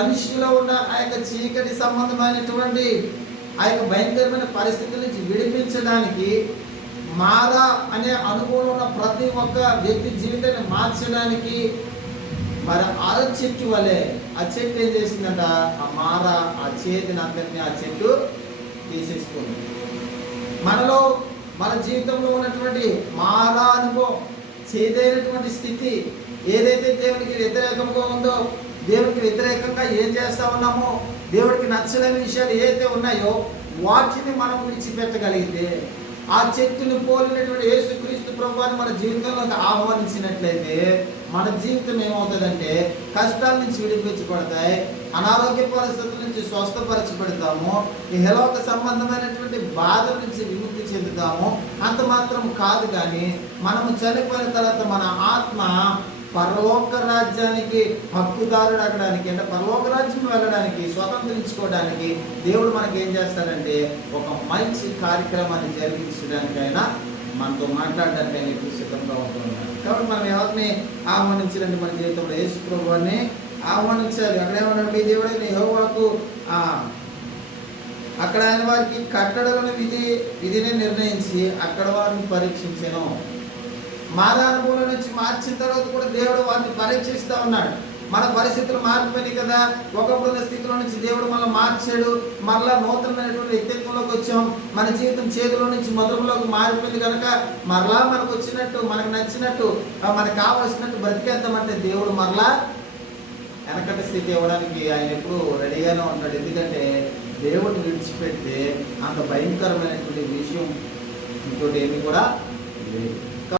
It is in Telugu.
మనిషిలో ఉన్న ఆ యొక్క చీకటి సంబంధమైనటువంటి ఆ యొక్క భయంకరమైన పరిస్థితుల నుంచి విడిపించడానికి, మారా అనే అనుభవం ఉన్న ప్రతి ఒక్క వ్యక్తి జీవితాన్ని మార్చడానికి మరి చెట్టు వలె ఆ చెట్టు ఏం చేసిందంట, ఆ మారా ఆ చేతిని అంతటిని ఆ చెట్టు తీసేసుకుంది. మనలో మన జీవితంలో ఉన్నటువంటి మారా అనుభవం, చేదైనటువంటి స్థితి ఏదైతే దేవునికి వ్యతిరేకంగా ఉందో, దేవునికి వ్యతిరేకంగా ఏం చేస్తా ఉన్నామో, దేవుడికి నచ్చలేని విషయాలు ఏదైతే ఉన్నాయో వాటిని మనం విడిచిపెట్టగలిగితే, ఆ చెట్టుని పోలినటువంటి యేసుక్రీస్తు ప్రభువుని మన జీవితంలోకి ఆహ్వానించినట్లయితే మన జీవితం ఏమవుతుందంటే కష్టాల నుంచి విడిపించబడతాయి, అనారోగ్య పరిస్థితుల నుంచి స్వస్థపరచబడతాము, ఈ హెలోక సంబంధమైనటువంటి బాధల నుంచి విముక్తి చెందుతాము. అంత మాత్రం కాదు, కానీ మనము చనిపోయిన తర్వాత మన ఆత్మ పరలోక రాజ్యానికి హక్కుదారుడు అవ్వడానికి, అంటే పరలోక రాజ్యం వెళ్ళడానికి, స్వతంత్రించుకోవడానికి దేవుడు మనకి ఏం చేస్తాడంటే ఒక మంచి కార్యక్రమాన్ని జరిగించడానికైనా మనతో మాట్లాడడానికైనా ఇప్పుడు సిద్ధంగా ఉంటున్నాడు. కాబట్టి మనం ఎవరిని ఆహ్వానించాలంటే మన జీవితంలో యేసు ప్రభువుని ఆహ్వానించాలి. అక్కడేమన్నాడు, మీ దేవుడైన యెహోవాకు అక్కడ ఆయన వారికి కట్టడలను విధిని నిర్ణయించి అక్కడ వారిని పరీక్షించాను. మారా అనుభవం నుంచి మార్చిన తర్వాత కూడా దేవుడు వారిని పరీక్షిస్తూ ఉన్నాడు. మన పరిస్థితులు మారిపోయినాయి కదా, ఒకప్పుడున్న స్థితిలో నుంచి దేవుడు మనల్ని మార్చాడు, మరలా నూతనమైనటువంటి వ్యక్తిత్వంలోకి వచ్చాం, మన జీవితం చేతిలో నుంచి మధురంలోకి మారిపోయింది కనుక మరలా మనకు వచ్చినట్టు, మనకు నచ్చినట్టు, మనకు కావలసినట్టు బ్రతికేద్దామంటే దేవుడు మరలా వెనకటి స్థితి ఇవ్వడానికి ఆయన ఎప్పుడు రెడీగానే ఉంటాడు. ఎందుకంటే దేవుడిని విడిచిపెడితే అంత భయంకరమైనటువంటి విషయం ఇంకోటి ఏమీ కూడా లేదు.